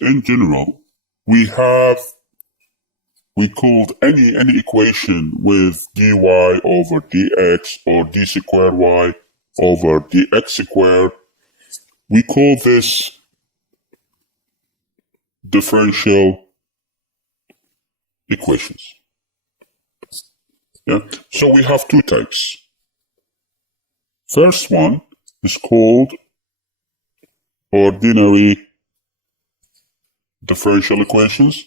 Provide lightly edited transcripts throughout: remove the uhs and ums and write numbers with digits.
equations in general, we called any equation with dy over dx or d squared y over dx squared, we call this differential equations. Yeah. So we have two types. First one is called ordinary differential equations,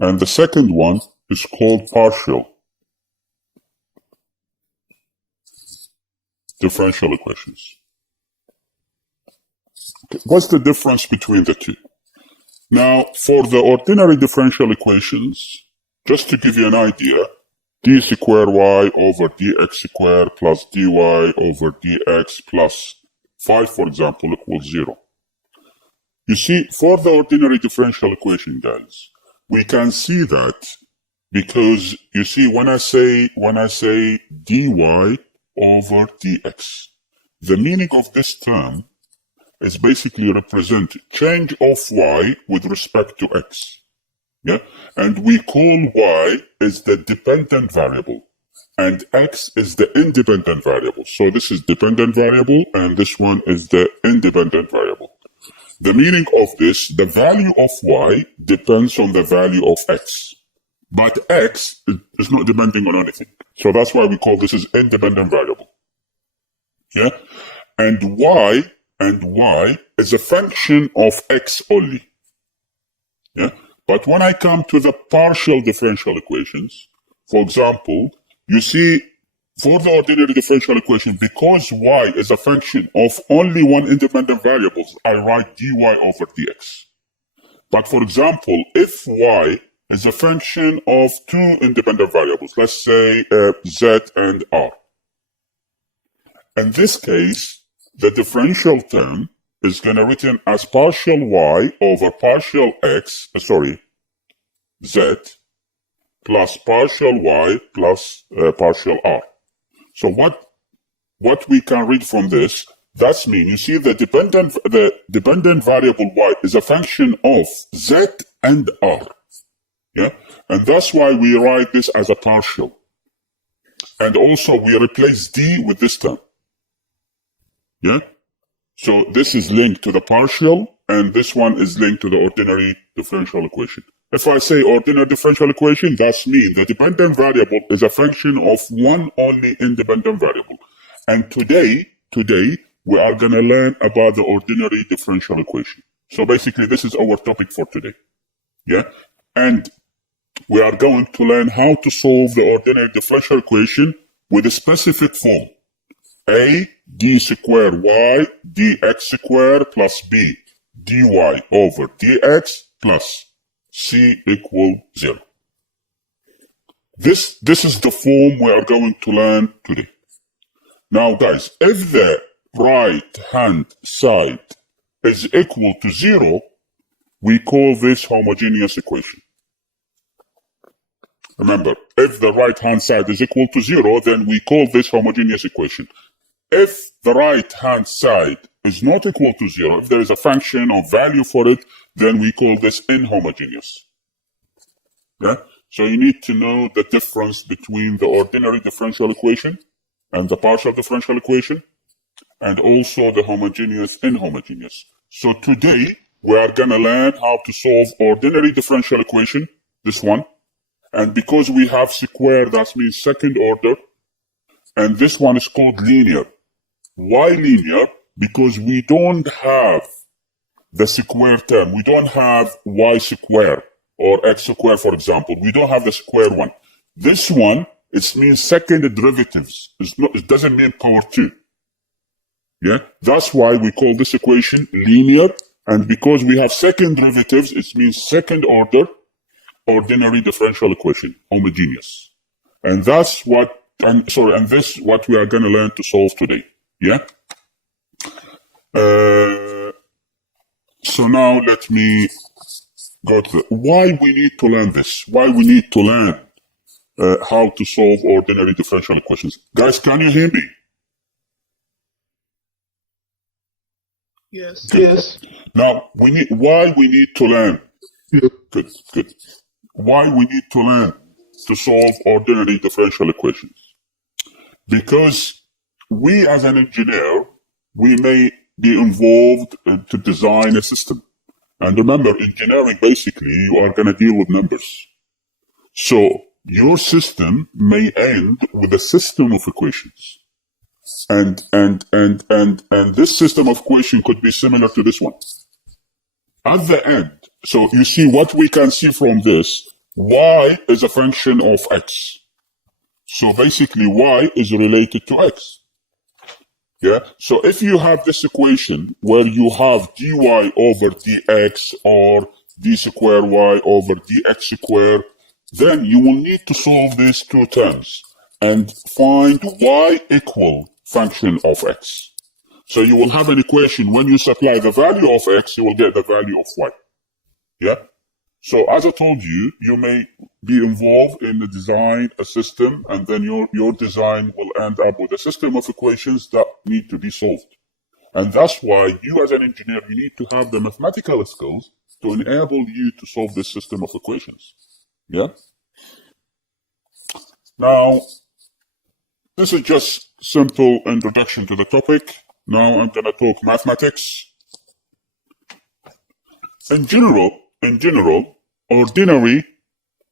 and the second one is called partial differential equations. Okay. What's the difference between the two? Now, for the ordinary differential equations, just to give you an idea, d squared y over dx squared plus dy over dx plus 5, for example, equals 0. You see, for the ordinary differential equation, guys, we can see that because, you see, when I say dy over dx, the meaning of this term is basically represent change of y with respect to x. Yeah, and we call y is the dependent variable and x is the independent variable. So this is dependent variable and this one is the independent variable. The meaning of this, the value of y depends on the value of x, but x is not depending on anything. So that's why we call this as independent variable. Yeah, and y is a function of x only. Yeah. But when I come to the partial differential equations, for example, you see, for the ordinary differential equation, because y is a function of only one independent variable, I write dy over dx. But for example, if y is a function of two independent variables, let's say z and r, in this case, the differential term is going to be written as partial y over partial z plus partial y plus partial r. So what we can read from this, that's mean, you see, the dependent variable y is a function of z and r. Yeah, and that's why we write this as a partial. And also we replace d with this term. Yeah. So this is linked to the partial, and this one is linked to the ordinary differential equation. If I say ordinary differential equation, that means the dependent variable is a function of one only independent variable. And today, we are going to learn about the ordinary differential equation. So basically, this is our topic for today. Yeah? And we are going to learn how to solve the ordinary differential equation with a specific form. A d squared y dx squared plus b dy over dx plus c equal 0. This is the form we are going to learn today. Now guys, if the right hand side is equal to 0, we call this homogeneous equation. Remember, if the right hand side is equal to 0, then we call this homogeneous equation. If the right hand side is not equal to 0, if there is a function or value for it, then we call this inhomogeneous. Yeah? So you need to know the difference between the ordinary differential equation and the partial differential equation, and also the homogeneous, inhomogeneous. So today, we are going to learn how to solve ordinary differential equation, this one. And because we have square, that means second order, and this one is called linear. Why linear? Because we don't have the square term. We don't have y square or x square, for example. We don't have the square one. This one, it means second derivatives. It doesn't mean power 2. Yeah, that's why we call this equation linear. And because we have second derivatives, it means second order ordinary differential equation, homogeneous. And that's what, and this is what we are going to learn to solve today. Yeah. So now let me go to why we need to learn this. Why we need to learn how to solve ordinary differential equations. Guys, can you hear me? Yes. Good. Yes. Now, why we need to learn. Good, good. Why we need to learn to solve ordinary differential equations. Because we as an engineer, we may be involved to design a system. And remember, engineering, basically, you are going to deal with numbers. So your system may end with a system of equations. And this system of equation could be similar to this one. At the end, so you see what we can see from this, y is a function of x. So basically y is related to x. Yeah, so if you have this equation where you have dy over dx or d square y over dx square, then you will need to solve these two terms and find y equal function of x. So you will have an equation, when you supply the value of x, you will get the value of y. Yeah? So as I told you, you may be involved in the design a system, and then your design will end up with a system of equations that need to be solved. And that's why you as an engineer, you need to have the mathematical skills to enable you to solve this system of equations. Yeah? Now, this is just simple introduction to the topic. Now I'm going to talk mathematics. In general, ordinary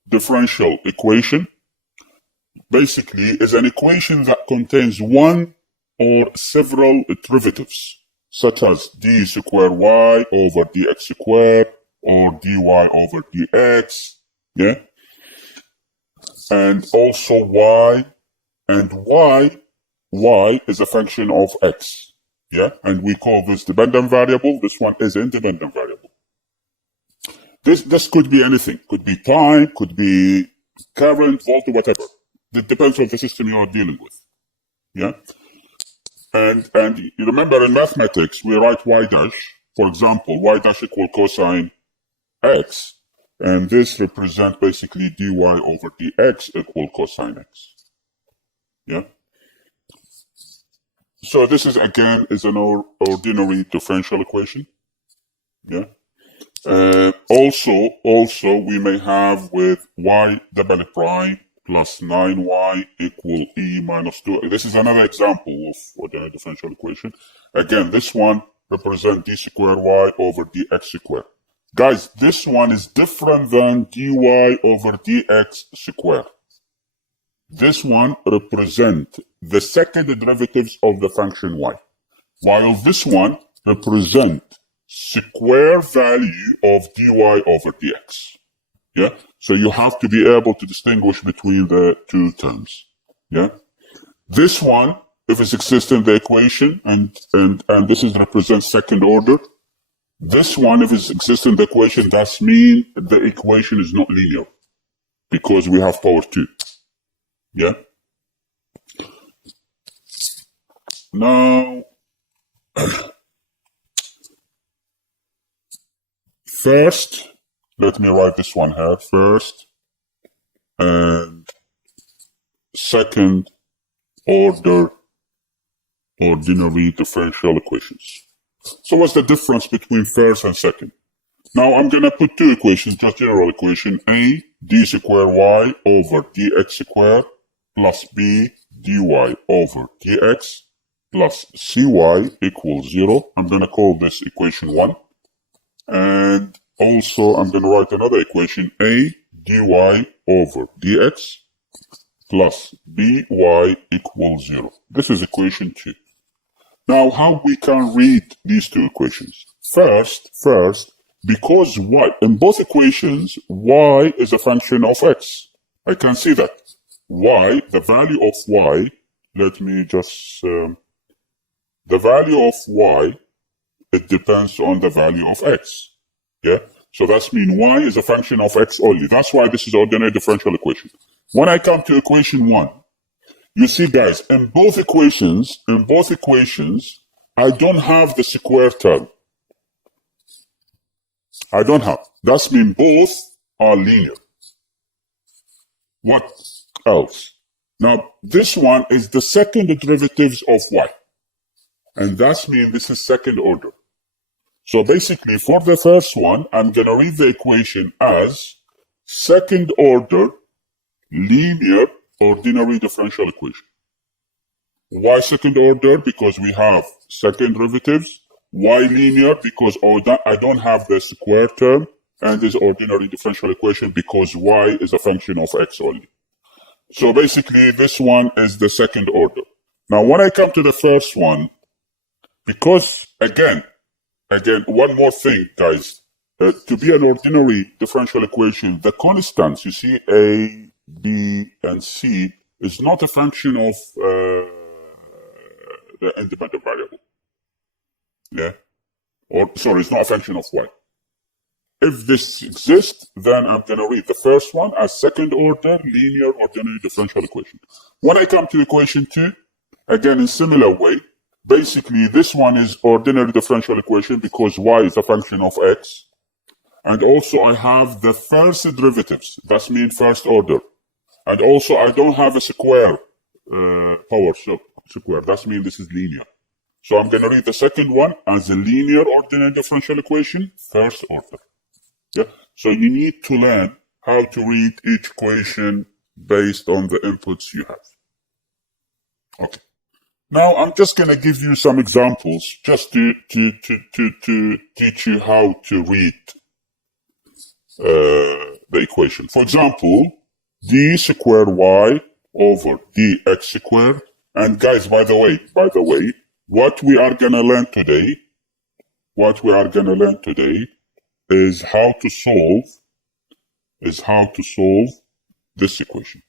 differential equation basically is an equation that contains one or several derivatives, such as d square y over dx squared or dy over dx, yeah? And also y, and y is a function of x, yeah? And we call this dependent variable. This one is independent variable. This could be anything. Could be time, could be current, voltage, whatever. It depends on the system you are dealing with. Yeah? And you remember in mathematics, we write y dash. For example, y dash equal cosine x. And this represents basically dy over dx equal cosine x. Yeah? So this is, again, is an ordinary differential equation. Yeah? Also, we may have with y double prime plus 9y equal e minus 2. This is another example of ordinary differential equation. Again, this one represents d square y over dx square. Guys, this one is different than dy over dx square. This one represents the second derivatives of the function y, while this one represents square value of dy over dx. Yeah, so you have to be able to distinguish between the two terms. Yeah, this one, if it exists in the equation, and this is represents second order. This one, if it exists in the equation, that means the equation is not linear because we have power 2. Yeah. Now, first, let me write this one here. First and second order ordinary differential equations. So what's the difference between first and second? Now I'm going to put two equations, just general equation. A, d square y over dx square plus b, dy over dx plus cy equals 0. I'm going to call this equation 1. And also I'm going to write another equation, a dy over dx plus by equals 0. This is equation 2. Now, how we can read these two equations? First, because y, in both equations, y is a function of x. I can see that. Y, the value of y, let me just, the value of y, it depends on the value of x. Yeah? So that means y is a function of x only. That's why this is ordinary differential equation. When I come to equation 1, you see, guys, in both equations, I don't have the square term. I don't have. That means both are linear. What else? Now, this one is the second derivatives of y. And that means this is second order. So basically, for the first one, I'm going to read the equation as second order linear ordinary differential equation. Why second order? Because we have second derivatives. Why linear? Because I don't have the square term, and this ordinary differential equation because y is a function of x only. So basically, this one is the second order. Now, when I come to the first one, because again, one more thing, guys. To be an ordinary differential equation, the constants, you see, a, b, and c, is not a function of the independent variable. Yeah? Or, sorry, it's not a function of y. If this exists, then I'm going to read the first one as second order linear ordinary differential equation. When I come to equation 2, again, in similar way, basically, this one is ordinary differential equation because y is a function of x. And also, I have the first derivatives. That means first order. And also, I don't have a square power square. That means this is linear. So I'm going to read the second one as a linear ordinary differential equation, first order. Yeah. So you need to learn how to read each equation based on the inputs you have. Okay. Now I'm just going to give you some examples just to teach you how to read the equation. For example, d squared y over dx squared. And guys, by the way, what we are going to learn today is how to solve this equation.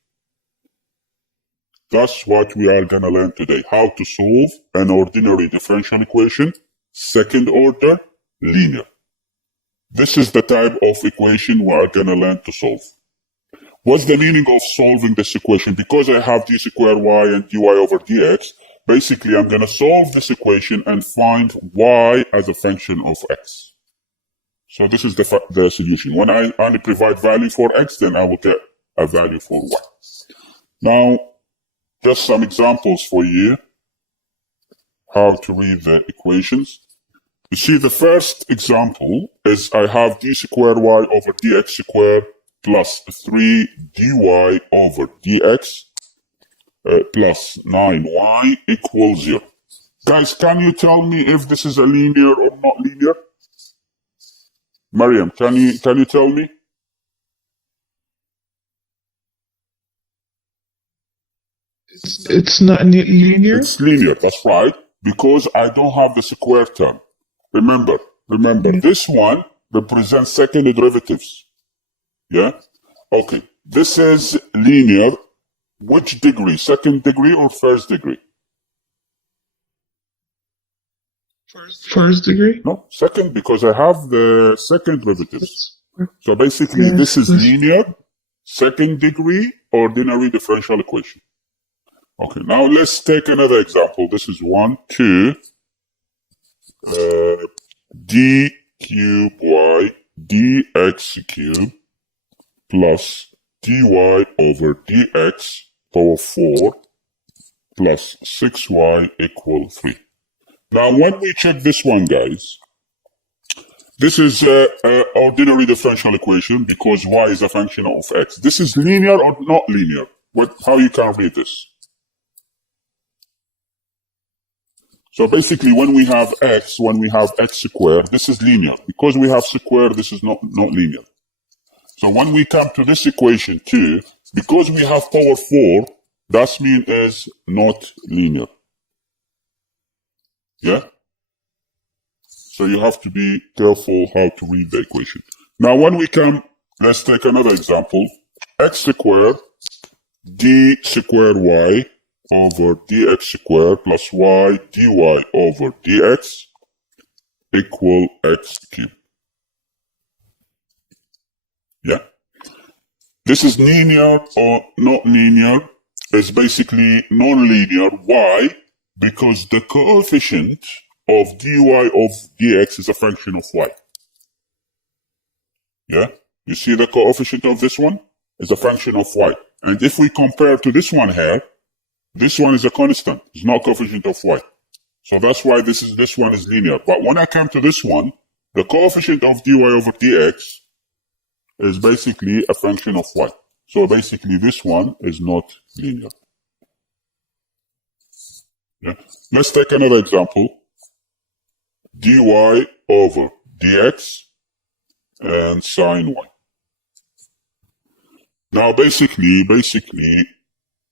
That's what we are going to learn today, how to solve an ordinary differential equation, second order, linear. This is the type of equation we are going to learn to solve. What's the meaning of solving this equation? Because I have d squared y and dy over dx, basically I'm going to solve this equation and find y as a function of x. So this is the solution. When I only provide value for x, then I will get a value for y. Now, just some examples for you how to read the equations. You see, the first example is I have d squared y over dx squared plus 3 dy over dx plus 9y equals 0. Guys, can you tell me if this is a linear or not linear? Mariam, can you tell me? It's not linear? It's linear, that's right, because I don't have the square term. Remember, this one represents second derivatives. Yeah? Okay, this is linear. Which degree? Second degree or first degree? First degree? No, second, because I have the second derivatives. So basically, this is linear, second degree, ordinary differential equation. Okay, now let's take another example. This is 1, 2, d cube y dx cube plus dy over dx power 4 plus 6y equal 3. Now, when we check this one, guys, this is an ordinary differential equation because y is a function of x. This is linear or not linear? How you can read this? So basically, when we have x squared, this is linear. Because we have square, this is not linear. So when we come to this equation too, because we have power 4, that means is not linear. Yeah? So you have to be careful how to read the equation. Now when we come, let's take another example. X squared d squared y over dx squared plus y dy over dx equal x cubed. Yeah? This is linear or not linear. It's basically non-linear. Why? Because the coefficient of dy of dx is a function of y. Yeah? You see the coefficient of this one is a function of y. And if we compare to this one here, this one is a constant. It's not coefficient of y. So that's why this one is linear. But when I come to this one, the coefficient of dy over dx is basically a function of y. So basically this one is not linear. Yeah. Let's take another example. dy over dx and sine y. Now basically,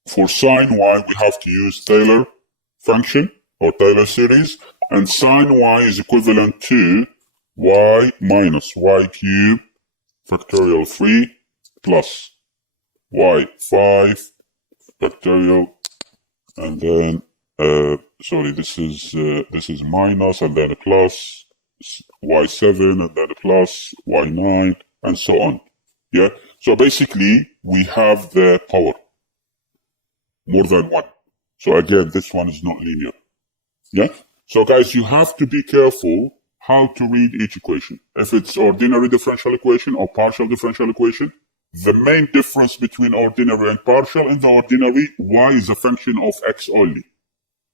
for sine y, we have to use Taylor function or Taylor series, and sine y is equivalent to y minus y cubed factorial 3 plus y 5 factorial, and then sorry, this is minus and then a plus y7 and then a plus y9 and so on. Yeah. So basically we have the power more than 1. So again, this one is not linear. Yeah. So guys, you have to be careful how to read each equation. If it's ordinary differential equation or partial differential equation, the main difference between ordinary and partial, in the ordinary, y is a function of x only.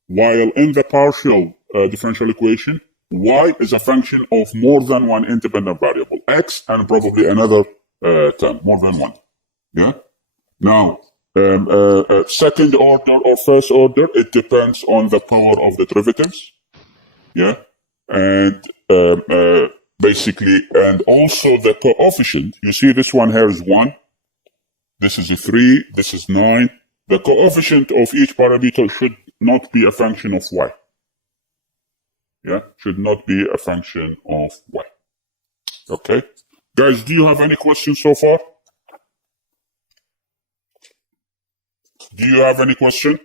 While in the partial differential equation, y is a function of more than one independent variable, x and probably another 10, more than 1. Yeah. Now, second order or first order, it depends on the power of the derivatives. Yeah. And basically, and also the coefficient. You see this one here is 1. This is a 3. This is 9. The coefficient of each parameter should not be a function of y. Yeah, should not be a function of y. Okay. Guys, do you have any questions so far? Do you have any question?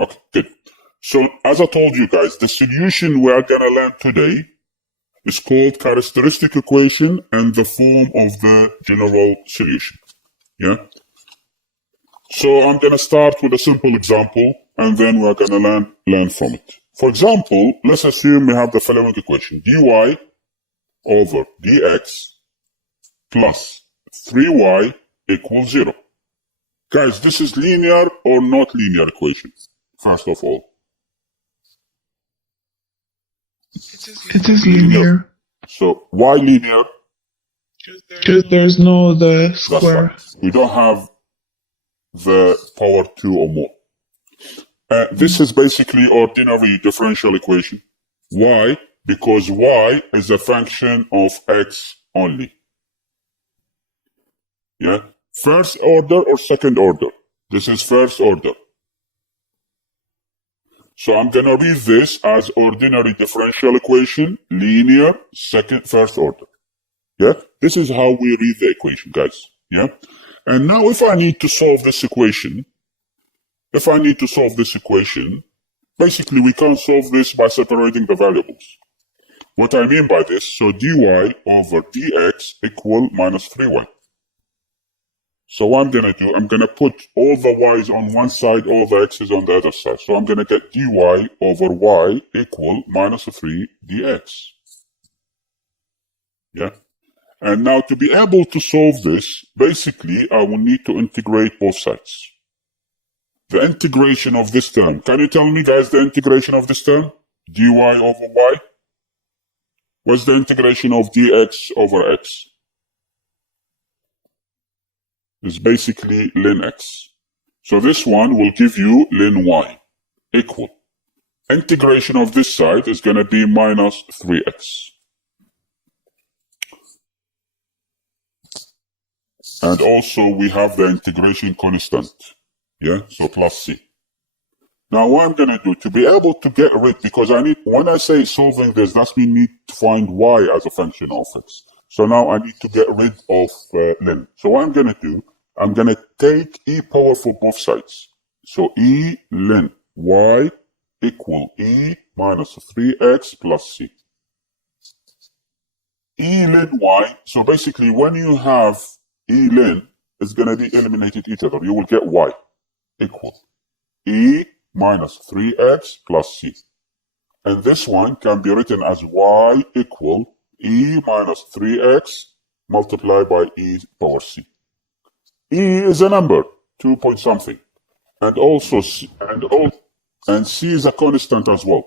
Okay, good. So, as I told you guys, the solution we are going to learn today is called characteristic equation and the form of the general solution. Yeah. So, I'm going to start with a simple example, and then we're going to learn from it. For example, let's assume we have the following equation. dy over dx plus 3y equals 0. Guys, this is linear or not linear equation, first of all. It is linear. So, why linear? Because there's no the square. That's right. We don't have the power 2 or more. This is basically ordinary differential equation. Why? Because y is a function of x only. Yeah? First order or second order? This is first order. So I'm going to read this as ordinary differential equation, linear, first order. Yeah? This is how we read the equation, guys. Yeah? And now if I need to solve this equation, basically we can't solve this by separating the variables. What I mean by this, so dy over dx equal minus 3y. So what I'm going to do, I'm going to put all the y's on one side, all the x's on the other side. So I'm going to get dy over y equal minus 3 dx. Yeah. And now to be able to solve this, basically I will need to integrate both sides. The integration of this term. Can you tell me, guys, the integration of this term? dy over y? What's the integration of dx over x? It's basically ln x. So this one will give you ln y equal. Integration of this side is going to be minus 3x. And also we have the integration constant. Yeah, so plus c. Now what I'm going to do, to be able to get rid, because when I say solving this, that's we need to find y as a function of x. So now I need to get rid of ln. So what I'm going to do, I'm going to take e power for both sides. So e ln y equal e minus 3x plus c. E ln y, so basically when you have e ln, it's going to be eliminated each other. You will get y equal e minus 3x plus c. And this one can be written as y equal e minus 3x multiplied by e power c. E is a number, 2 point something. And also c, and c is a constant as well.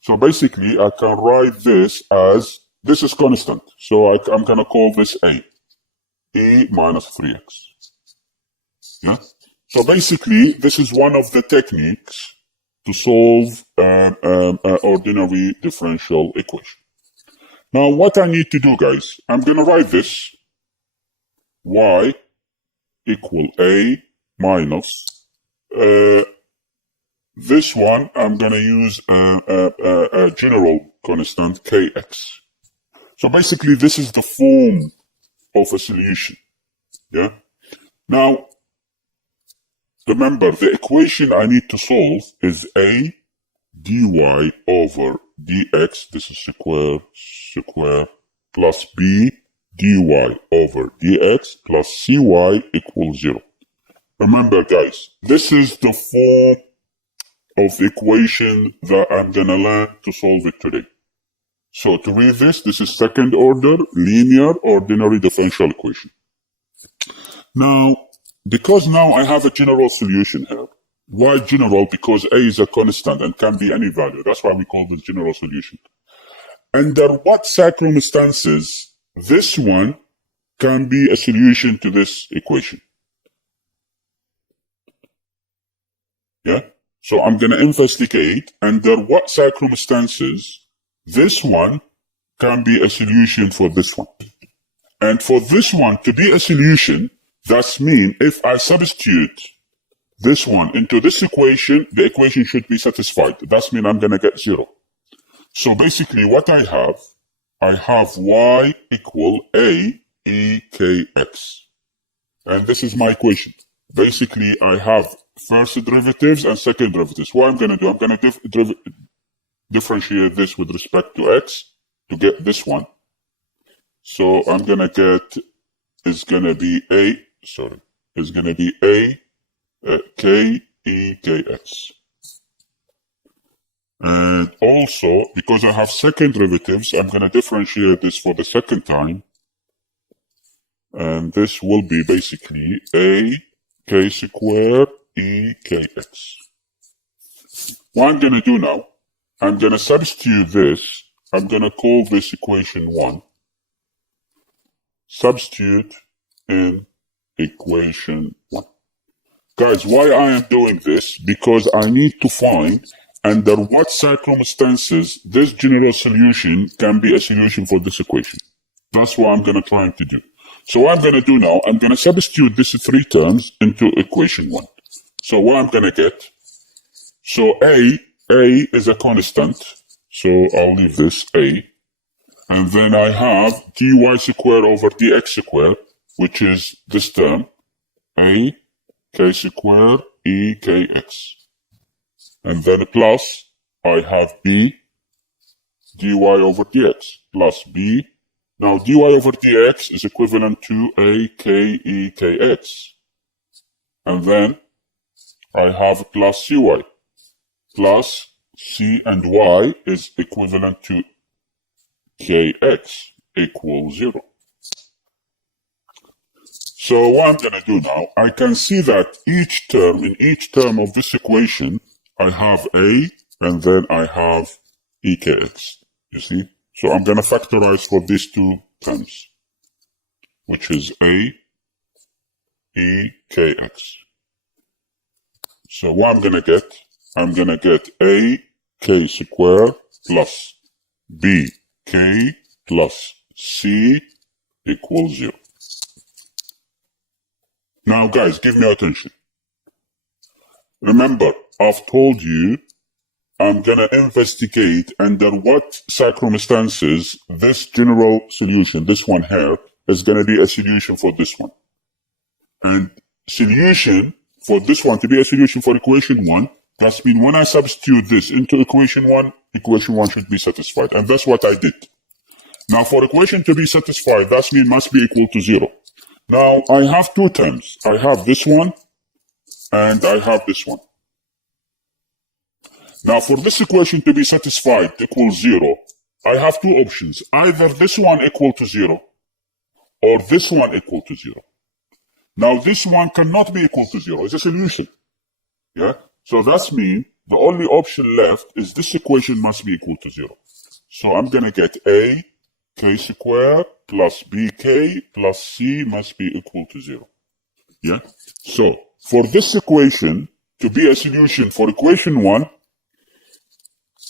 So basically, I can write this as, this is constant. So I'm going to call this A. E minus 3x. Yeah? So basically, this is one of the techniques to solve an ordinary differential equation. Now, what I need to do, guys, I'm going to write this y equal A minus this one. I'm going to use a general constant kx. So basically, this is the form of a solution. Yeah. Now, remember, the equation I need to solve is A dy over dx, this is square, plus B dy over dx plus cy equals 0. Remember, guys, this is the form of the equation that I'm going to learn to solve it today. So to read this is second order linear ordinary differential equation. Now, because now I have a general solution here. Why general? Because A is a constant and can be any value. That's why we call this general solution. Under what circumstances this one can be a solution to this equation? Yeah? So I'm going to investigate under what circumstances this one can be a solution for this one. And for this one to be a solution, that means if I substitute this one into this equation, the equation should be satisfied. That means I'm going to get 0. So basically what I have y equal A e kx. And this is my equation. Basically, I have first derivatives and second derivatives. What I'm going to do, I'm going to differentiate this with respect to x to get this one. So I'm going to get, is going to be A k e kx. And also, because I have second derivatives, I'm going to differentiate this for the second time. And this will be basically A k squared e kx. What I'm going to do now, I'm going to substitute this. I'm going to call this equation 1. Substitute in equation 1. Guys, why I am doing this? Because I need to find under what circumstances this general solution can be a solution for this equation. That's what I'm going to try to do. So what I'm going to do now, I'm going to substitute these 3 terms into equation 1. So what I'm going to get, so A is a constant, so I'll leave this A. And then I have dy squared over dx squared, which is this term, A k squared e kx. And then plus, I have B dy over dx plus B. Now, dy over dx is equivalent to A k e kx. And then I have plus cy. Plus c and y is equivalent to kx equals 0. So what I'm going to do now, I can see that in each term of this equation, I have A and then I have ekx. You see? So I'm going to factorize for these 2 terms, which is A e kx. So what I'm going to get, I'm going to get A k squared plus B k plus c equals 0. Now guys, give me attention. Remember, I've told you I'm going to investigate under what circumstances this general solution, this one here, is going to be a solution for this one. And solution for this one to be a solution for equation 1, that means when I substitute this into equation 1 should be satisfied. And that's what I did. Now for equation to be satisfied, that means must be equal to 0. Now I have 2 terms. I have this one and I have this one. Now for this equation to be satisfied equals 0, I have 2 options. Either this one equal to 0 or this one equal to 0. Now this one cannot be equal to 0. It's a solution. Yeah? So that means the only option left is this equation must be equal to 0. So I'm going to get a k squared plus bk plus c must be equal to 0. Yeah? So for this equation to be a solution for equation 1,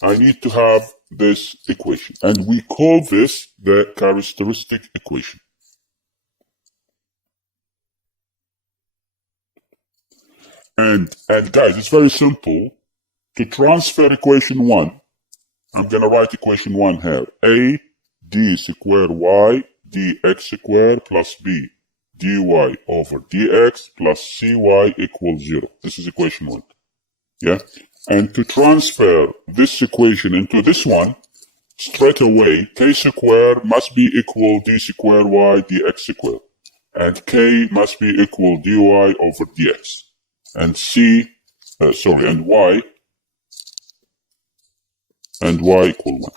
I need to have this equation. And we call this the characteristic equation. And guys, it's very simple. To transfer equation 1, I'm going to write equation 1 here. A d squared y dx squared plus b dy over dx plus cy equals 0. This is equation 1. Yeah? And to transfer this equation into this one, straight away, k squared must be equal d squared y dx squared. And k must be equal dy over dx. And and y equal 1.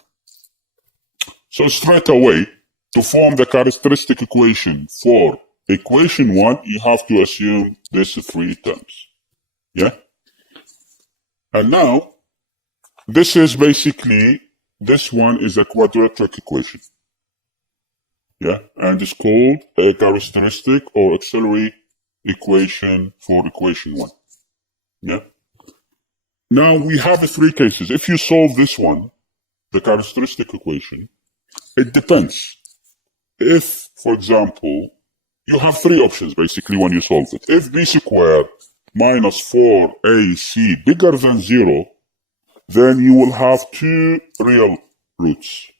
So straight away, to form the characteristic equation for equation 1, you have to assume these 3 terms. Yeah? And now, this is basically, this one is a quadratic equation. Yeah? And it's called a characteristic or auxiliary equation for equation 1. Yeah? Now we have 3 cases. If you solve this one, the characteristic equation, it depends. If, for example, you have 3 options basically when you solve it. If b squared minus 4ac bigger than 0, then you will have 2 real roots.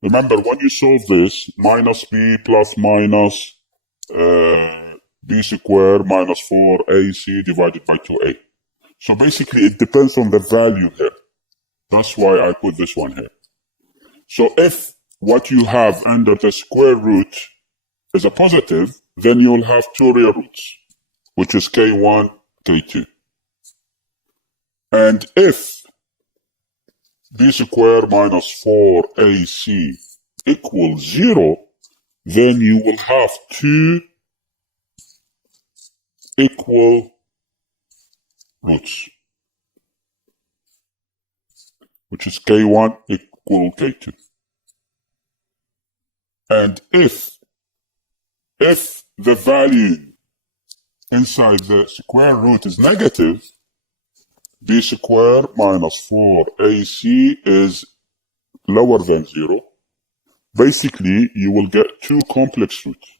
Remember, when you solve this, minus b plus minus b squared minus 4ac divided by 2a. So basically, it depends on the value here. That's why I put this one here. So if what you have under the square root is a positive, then you will have 2 real roots, which is k1, k2. And if b squared minus 4ac equals 0, then you will have 2 equal roots, which is k1 equal k2. And if the value inside the square root is negative, b squared minus 4ac is lower than 0. Basically, you will get 2 complex roots.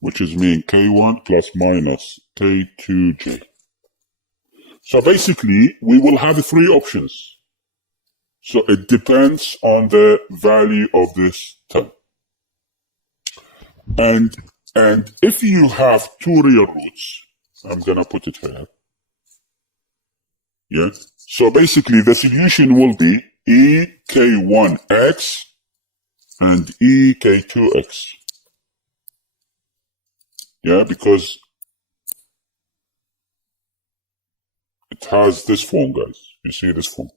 Which is mean k1 plus minus k2j. So basically, we will have 3 options. So it depends on the value of this term. And if you have 2 real roots, I'm gonna put it here. Yeah. So basically, the solution will be ek1x and ek2x. Yeah, because it has this form, guys. You see this form.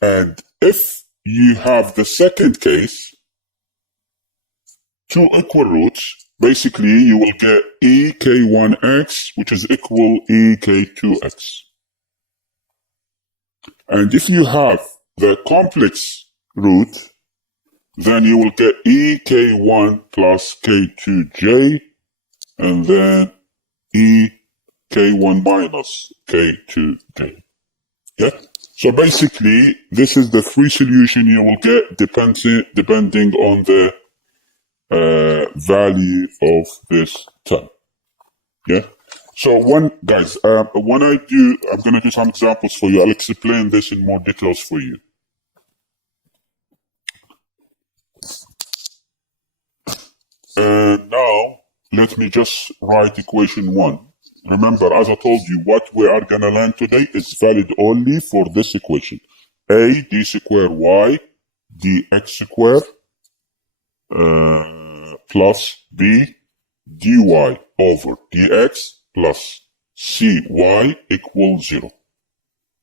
And if you have the second case, 2 equal roots, basically you will get ek1x, which is equal ek2x. And if you have the complex root, then you will get ek1 plus k2j, and then ek1 minus k2j. Yeah? So basically, this is the 3 solution you will get depending on the value of this term. Yeah? So guys, when I'm going to do some examples for you. I'll explain this in more details for you. And now, let me just write equation 1. Remember, as I told you, what we are going to learn today is valid only for this equation. A d squared y dx squared plus b dy over dx plus cy equals 0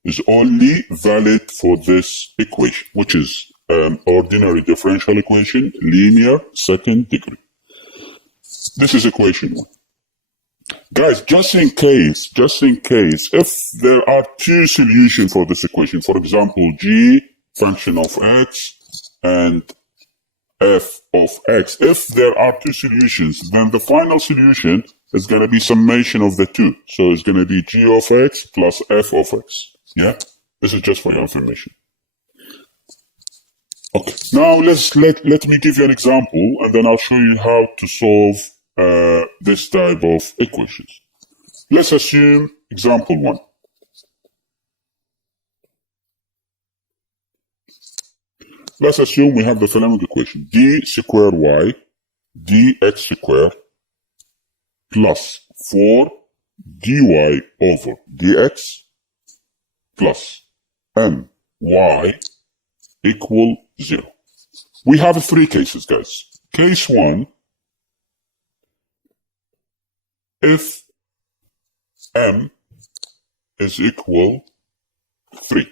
is only valid for this equation, which is ordinary differential equation, linear, second degree. This is equation 1. Guys, just in case, if there are two solutions for this equation, for example, g, function of x, and f of x, if there are two solutions, then the final solution is going to be summation of the two. So it's going to be g of x plus f of x. Yeah? This is just for your information. Okay, now let me give you an example, and then I'll show you how to solve this type of equations. Let's assume example 1. Let's assume we have the following equation: d square y dx square plus 4 dy over dx plus my equal 0. We have 3 cases, guys. Case 1, if m is equal 3.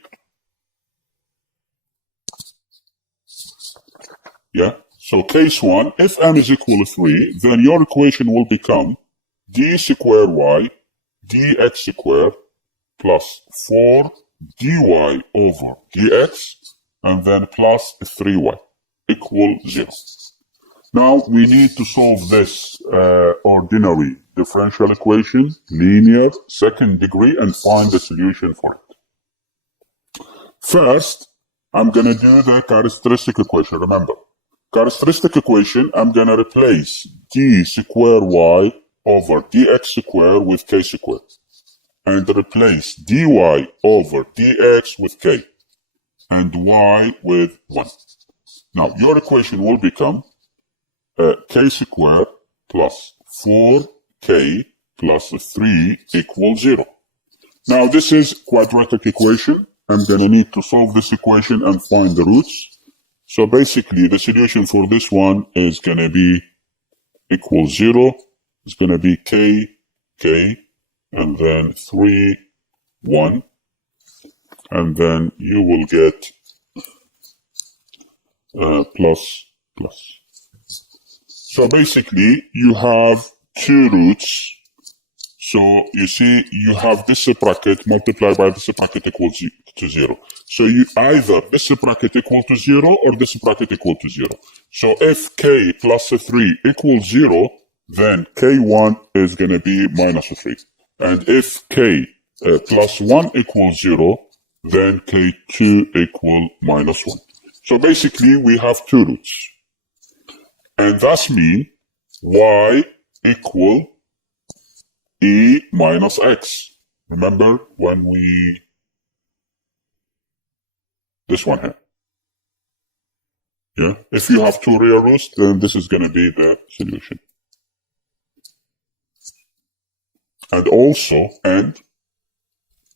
Yeah? So case 1, if m is equal to 3, then your equation will become d square y dx square plus 4 dy over dx and then plus 3y equal 0. Now we need to solve this ordinary differential equation, linear, second degree, and find the solution for it. First, I'm going to do the characteristic equation. Remember, characteristic equation, I'm going to replace d square y over dx square with k square, and replace dy over dx with k, and y with 1. Now, your equation will become k square plus 4k plus 3 equals 0. Now, this is quadratic equation. I'm going to need to solve this equation and find the roots. So basically, the solution for this one is going to be equals 0. It's going to be k, and then 3, 1. And then you will get plus. So basically, you have 2 roots. So you see, you have this bracket multiplied by this bracket equals to 0. So you either this bracket equal to 0 or this bracket equal to 0. So if k plus 3 equals 0, then k1 is going to be minus 3. And if k plus 1 equals 0, then k2 equal minus 1. So basically, we have 2 roots. And thus mean y equal e minus x. Remember when we... this one here. Yeah? If you have 2 real roots, then this is going to be the solution. And also,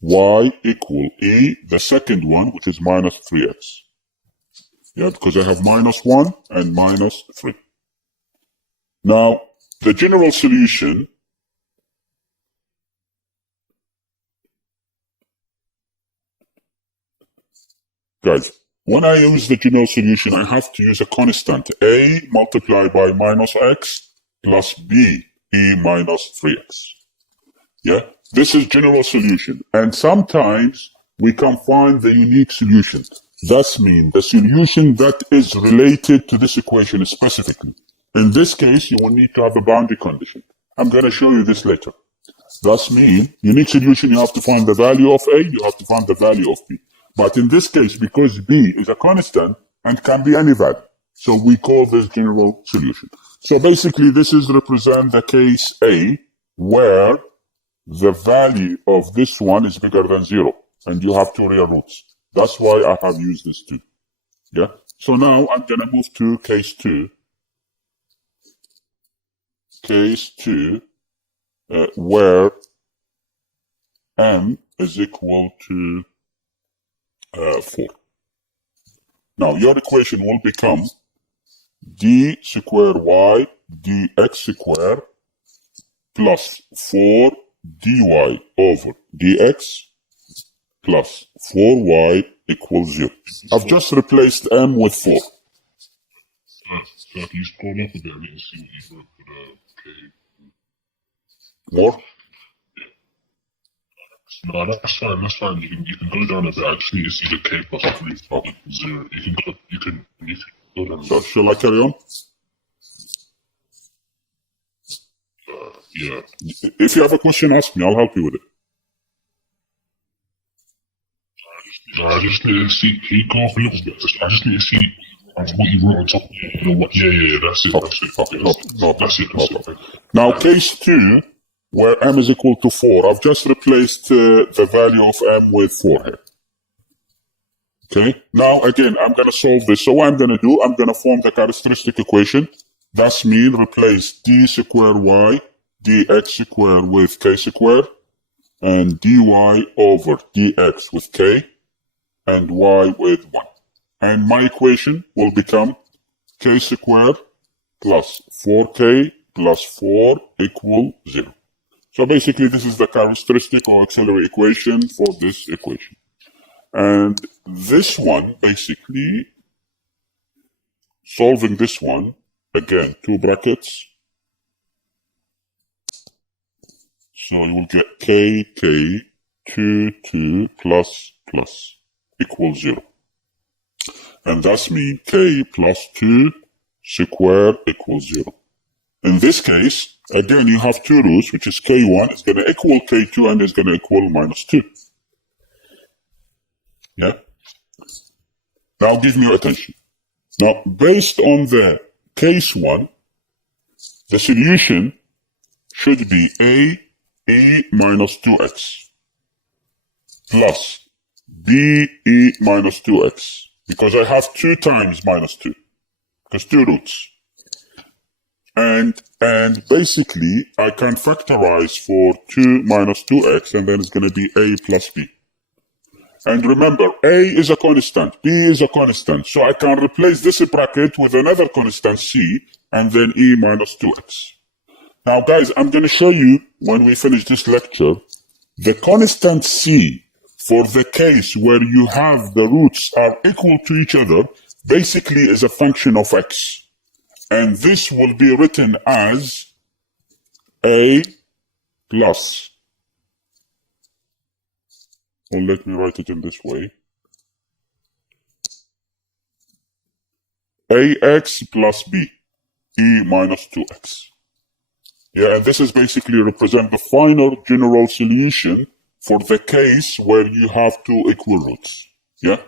y equal e, the second one, which is minus 3x. Yeah, because I have minus 1 and minus 3. Now, the general solution guys, when I use the general solution, I have to use a constant a multiplied by minus x plus b e minus 3x. Yeah, this is general solution. And sometimes we can find the unique solution. Thus mean the solution that is related to this equation specifically. In this case, you will need to have a boundary condition. I'm going to show you this later. Thus mean, unique solution, you have to find the value of A, you have to find the value of B. But in this case, because B is a constant and can be any value, so we call this general solution. So basically, this is represent the case A, where the value of this one is bigger than 0, and you have 2 real roots. That's why I have used this 2. Yeah. So now I'm going to move to case 2. Case 2, where m is equal to 4. Now, your equation will become d square y dx square plus 4 dy over dx plus 4y equals 0. I've just replaced m with 4. So can you scroll up a bit and see what you wrote for the K? More? No, that's fine. That's fine. You can go down a bit. I just need to see the K plus 3 equals 0. You can go down. So shall I carry on? Yeah. If you have a question, ask me. I'll help you with it. I just need to see. Can you go off a little bit? I just need to see what you wrote on top. You know what? Yeah. That's it. That's it. That's it. Now, case 2, where m is equal to 4, I've just replaced the value of m with 4 here. Okay? Now, again, I'm going to solve this. So what I'm going to do, I'm going to form the characteristic equation. That's mean replace d square y dx square with k square, and dy over dx with k, and y with 1. And my equation will become k squared plus 4k plus 4 equal 0. So basically this is the characteristic or auxiliary equation for this equation. And this one, basically, solving this one, again, 2 brackets. So you will get k, 2 plus equals 0. And that's mean k plus 2 squared equals 0. In this case, again, you have 2 roots, which is k1 is going to equal k2 and is going to equal minus 2. Yeah? Now give me your attention. Now, based on the case 1, the solution should be e minus 2x plus be minus 2x, because I have 2 times minus 2, because 2 roots. And basically, I can factorize for 2 minus 2x, and then it's going to be a plus b. And remember, a is a constant, b is a constant, so I can replace this bracket with another constant c, and then e minus 2x. Now guys, I'm going to show you, when we finish this lecture, the constant c for the case where you have the roots are equal to each other, basically is a function of x. And this will be written as a plus, or let me write it in this way, ax plus b, e minus 2x. Yeah, and this is basically represent the final general solution for the case where you have 2 equal roots. Yeah?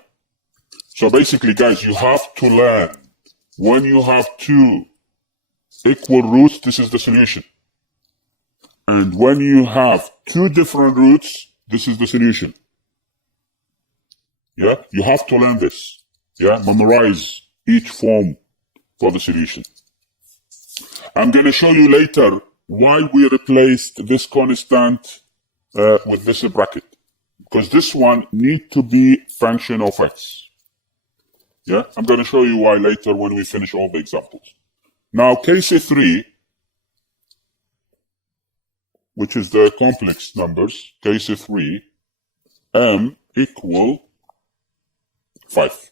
So basically, guys, you have to learn, when you have 2 equal roots, this is the solution. And when you have 2 different roots, this is the solution. Yeah? You have to learn this. Yeah? Memorize each form for the solution. I'm going to show you later why we replaced this constant with this bracket. Because this one needs to be function of x. Yeah? I'm going to show you why later when we finish all the examples. Now, case 3, which is the complex numbers, case 3, m equal 5.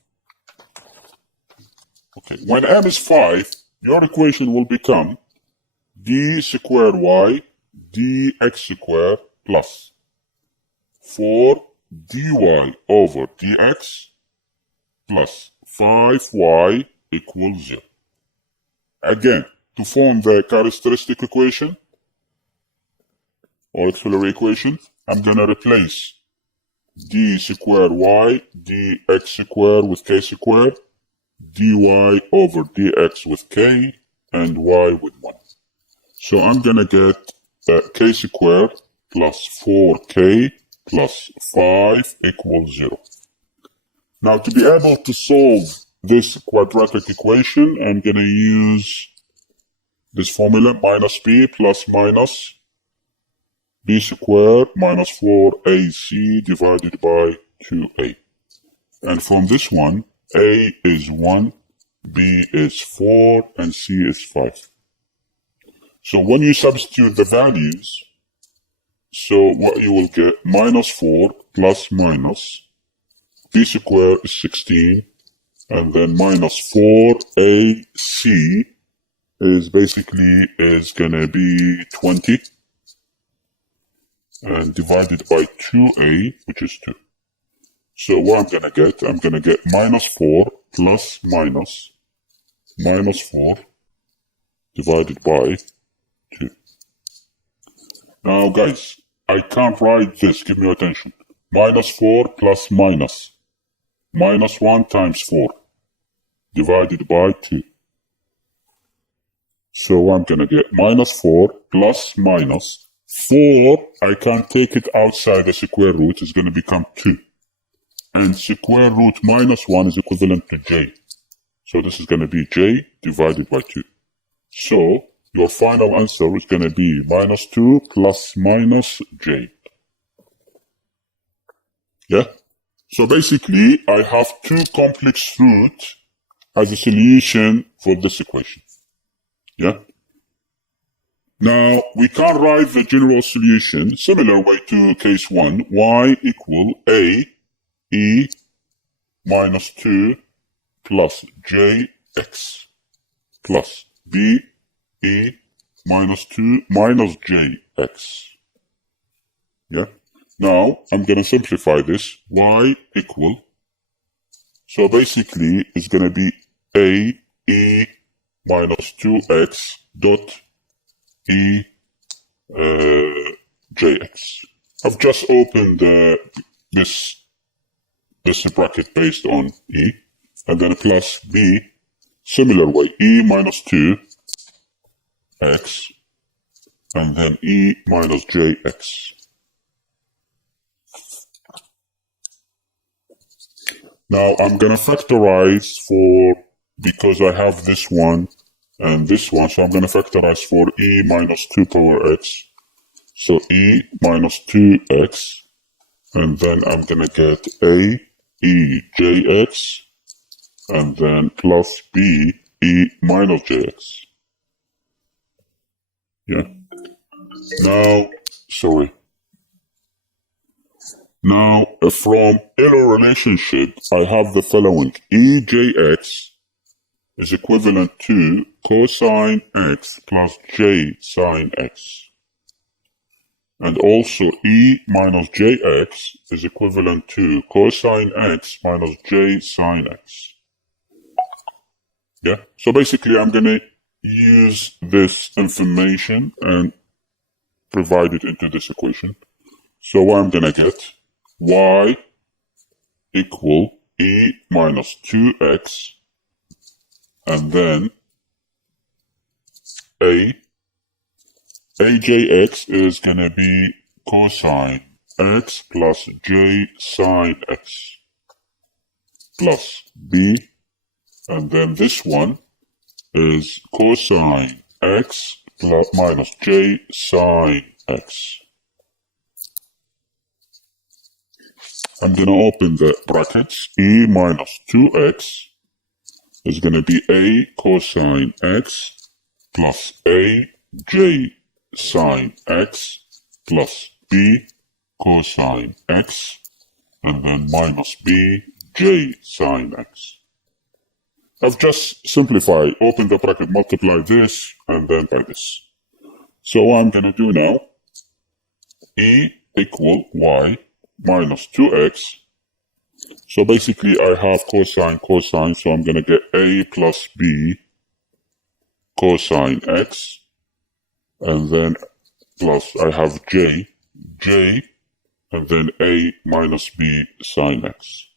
Okay, when m is 5, your equation will become d squared y dx squared plus 4 dy over dx plus 5y equals 0. Again, to form the characteristic equation or auxiliary equation, I'm going to replace d squared y dx squared with k squared, dy over dx with k, and y with 1. So I'm going to get k squared plus 4k plus 5 equals 0. Now, to be able to solve this quadratic equation, I'm going to use this formula, minus b plus minus b squared minus 4ac divided by 2a. And from this one, a is 1, b is 4, and c is 5. So when you substitute the values, so what you will get, minus 4 plus minus b squared is 16, and then minus 4ac is gonna be 20, and divided by 2a, which is 2. So what I'm gonna get minus 4 plus minus 4 divided by 2. Now guys, I can't write this, give me attention. Minus 4 plus minus 1 times 4 divided by 2. So I'm gonna get minus 4 plus minus 4, I can take it outside the square root, is gonna become 2. And square root minus 1 is equivalent to j. So this is gonna be j divided by 2. So your final answer is gonna be minus 2 plus minus j. Yeah? So basically, I have 2 complex roots as a solution for this equation. Yeah? Now, we can write the general solution similar way to case 1, y equal a e minus 2 plus jx plus b e minus 2 minus jx. Yeah? Now, I'm going to simplify this. Y equal, so basically, it's going to be a e minus 2x dot e jx. I've just opened this bracket based on e, and then plus b, similar way, e minus 2x, and then e minus jx. Now I'm gonna factorize because I have this one and this one, so I'm gonna factorize for e minus 2 power x. So e minus 2x, and then I'm gonna get a e jx, and then plus b e minus jx. Yeah. Now, from Euler relationship, I have the following. Ejx is equivalent to cosine x plus j sine x. And also E minus jx is equivalent to cosine x minus j sine x. Yeah? So basically, I'm going to use this information and provide it into this equation. So what I'm going to get, y equal e minus 2x, and then ajx is going to be cosine x plus j sine x plus b, and then this one is cosine x plus minus j sine x. I'm going to open the brackets. E minus 2x is going to be a cosine x plus a j sine x plus b cosine x, and then minus b j sine x. I've just simplified, open the bracket, multiply this, and then by this. So what I'm going to do now, E equal y minus 2x. So basically I have cosine, so I'm going to get a plus b cosine x, and then plus I have j, and then a minus b sine x.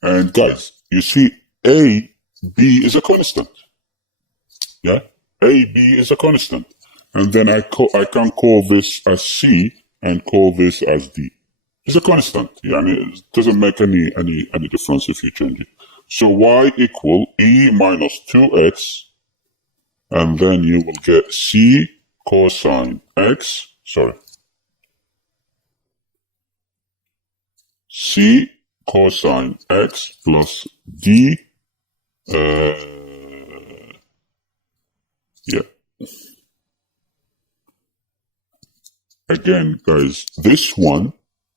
And guys, you see a, b is a constant. Yeah? A, b is a constant. And then I can call this as c and call this as d. It's a constant. Yeah, I mean, it doesn't make any difference if you change it. So y equal e minus 2x, and then you will get c cosine x, c cosine x plus d, again, guys, this one,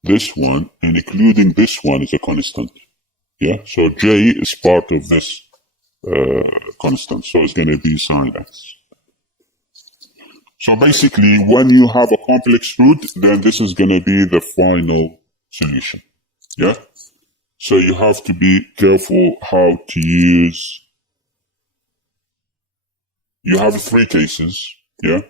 and including this one is a constant. Yeah, so J is part of this constant, so it's going to be sine x. So basically, when you have a complex root, then this is going to be the final solution. Yeah, so you have to be careful how to use. You have three cases. Yeah.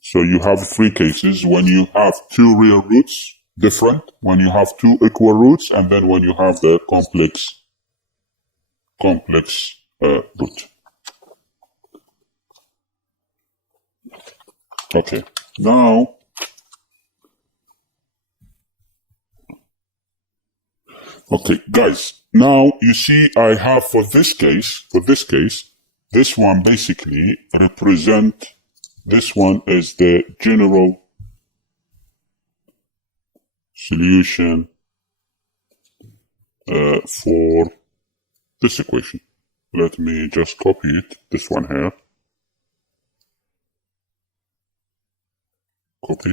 So you have three cases: when you have two real roots, different; when you have two equal roots; and then when you have the complex root. Okay, now guys, now you see I have for this case, this one basically represent, this one is the general solution for this equation. Let me just copy it, this one here. Copy.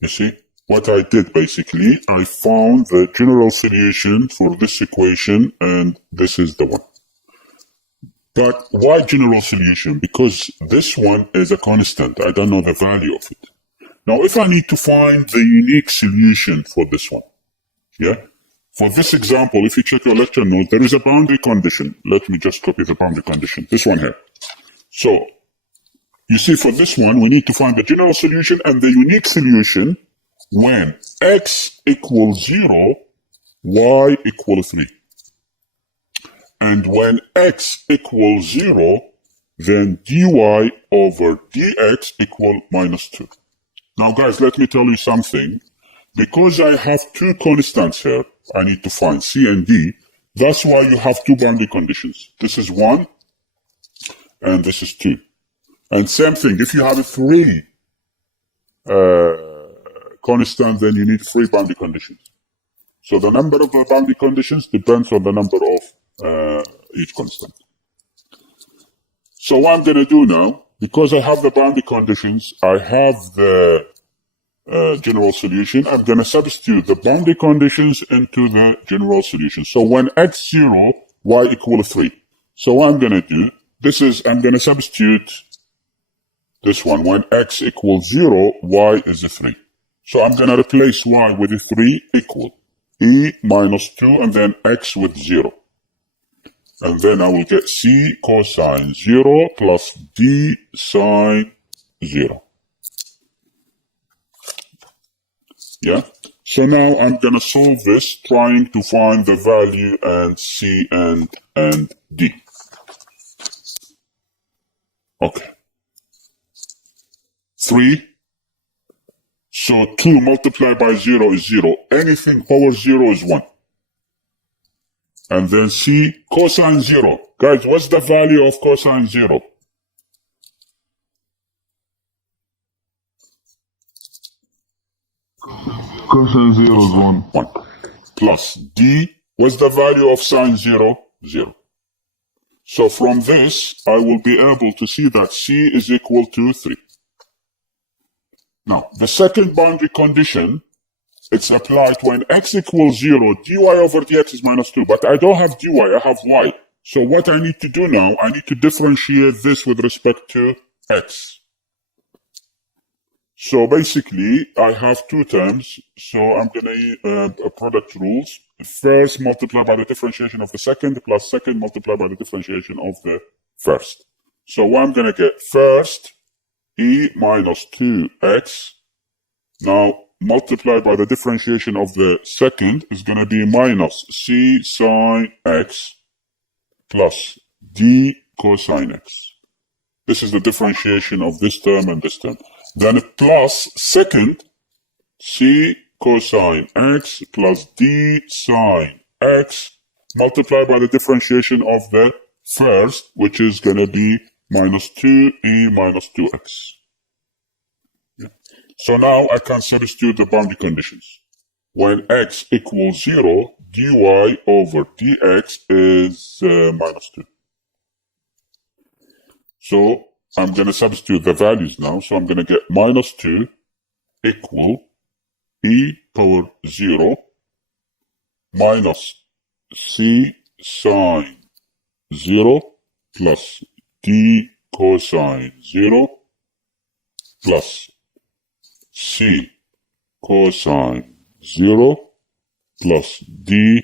You see, what I did basically, I found the general solution for this equation, and this is the one. But why general solution? Because this one is a constant. I don't know the value of it. Now, if I need to find the unique solution for this one, yeah? For this example, if you check your lecture note, there is a boundary condition. Let me just copy the boundary condition. This one here. So, you see, for this one, we need to find the general solution and the unique solution when x equals 0, y equals 3. And when x equals 0, then dy over dx equal -2. Now, guys, let me tell you something. Because I have two constants here, I need to find c and d. That's why you have two boundary conditions. This is 1, and this is 2. And same thing, if you have three constants, then you need three boundary conditions. So the number of the boundary conditions depends on the number of each constant. So what I'm going to do now, because I have the boundary conditions, I have the general solution. I'm going to substitute the boundary conditions into the general solution. So when x 0, y equals 3. So what I'm going to do, I'm going to substitute this one. When x equals 0, y is 3. So I'm going to replace y with 3 equal e minus 2 and then x with 0. And then I will get c cosine 0 plus d sine 0. Yeah? So now I'm going to solve this, trying to find the value and c and d. Okay. 3. So 2 multiplied by 0 is 0. Anything power 0 is 1. And then c cosine 0. Guys, what's the value of cosine 0? Cosine 0 is 1. 1. Plus d, what's the value of sine 0? 0. So from this, I will be able to see that c is equal to 3. Now, the second boundary condition, it's applied when x equals 0, dy over dx is -2. But I don't have dy, I have y. So what I need to do now, I need to differentiate this with respect to x. So basically, I have two terms. So I'm going to use product rules. First multiplied by the differentiation of the second plus second multiplied by the differentiation of the first. So what I'm going to get first, e minus 2x. Now, multiplied by the differentiation of the second is going to be minus c sine x plus d cosine x. This is the differentiation of this term and this term. Then plus second, c cosine x plus d sine x multiplied by the differentiation of the first, which is going to be minus 2e minus 2x. Yeah. So now I can substitute the boundary conditions. When x equals 0, dy over dx is minus 2. So I'm going to substitute the values now. So I'm going to get minus 2 equal e power 0 minus c sine 0 plus d cosine 0 plus c cosine 0 plus d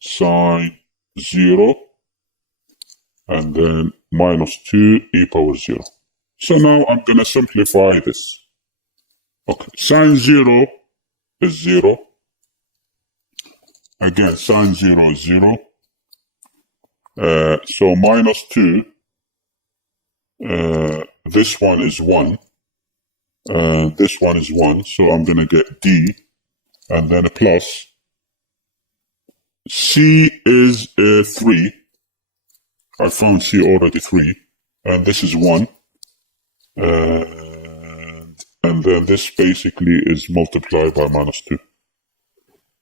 sine 0 and then minus 2 e power 0. So now I'm going to simplify this. Okay, sine 0 is 0. Again, sine 0 is 0. So minus 2, this one is 1. This one is 1, so I'm going to get d, and then a plus. C is 3. I found C already 3, and this is 1. And then this basically is multiplied by minus 2.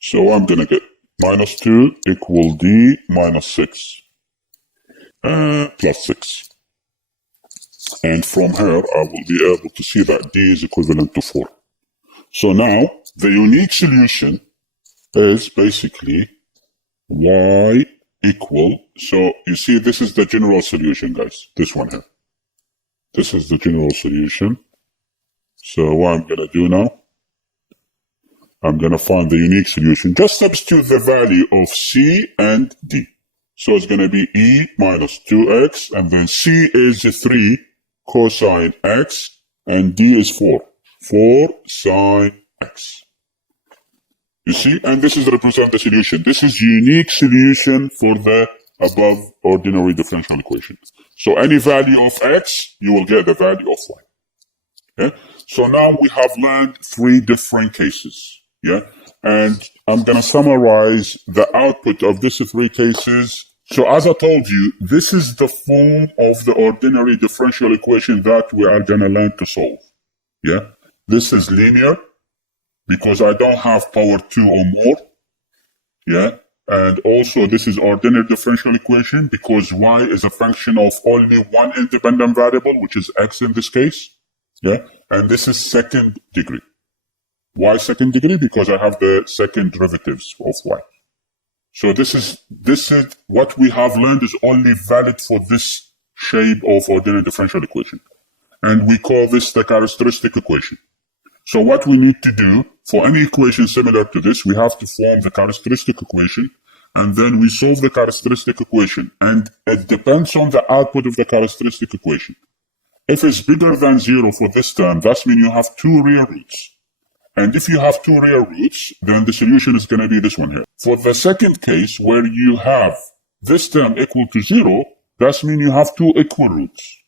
So I'm going to get minus 2 equal d minus 6 plus 6. And from here, I will be able to see that d is equivalent to 4. So now, the unique solution is basically y equal, so you see this is the general solution, guys, this one here. This is the general solution. So what I'm going to do now, I'm going to find the unique solution. Just substitute the value of c and d. So it's going to be e minus 2x, and then c is 3 cosine x, and d is 4 sine x. You see, and this is represent the solution. This is unique solution for the above ordinary differential equation. So any value of x, you will get the value of y. Yeah. So now we have learned 3 different cases. Yeah. And I'm going to summarize the output of these 3 cases. So as I told you, this is the form of the ordinary differential equation that we are going to learn to solve. Yeah. This is linear because I don't have power 2 or more. Yeah. And also this is ordinary differential equation because y is a function of only one independent variable, which is x in this case. Yeah. And this is second degree. Why second degree? Because I have the second derivatives of y. So this is what we have learned is only valid for this shape of ordinary differential equation. And we call this the characteristic equation. So what we need to do for any equation similar to this, we have to form the characteristic equation, and then we solve the characteristic equation. And it depends on the output of the characteristic equation. If it's bigger than 0 for this term, that means you have 2 real roots. And if you have 2 real roots, then the solution is going to be this one here. For the second case, where you have this term equal to 0, that means you have 2 equal roots.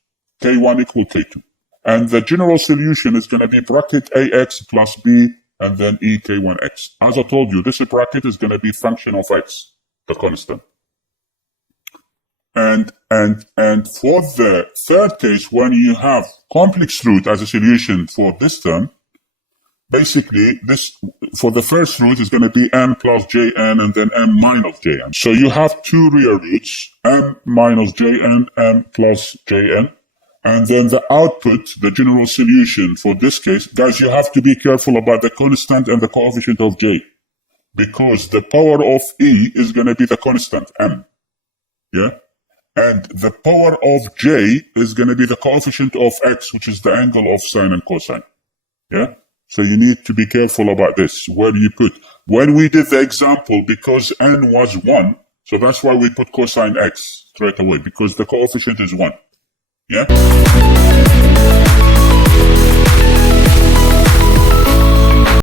k1 equal k2. And the general solution is going to be bracket ax plus b, and then e k1x. As I told you, this bracket is going to be function of x, the constant. And for the third case, when you have complex root as a solution for this term, basically this, for the first root is going to be m plus jn and then m minus jn. So you have 2 real roots, m minus jn, m plus jn. And then the output, the general solution for this case, guys, you have to be careful about the constant and the coefficient of j. Because the power of e is going to be the constant m. Yeah? And the power of j is going to be the coefficient of x, which is the angle of sine and cosine. Yeah? So you need to be careful about this, where you put. When we did the example, because n was 1, so that's why we put cosine x straight away, because the coefficient is 1. Yeah?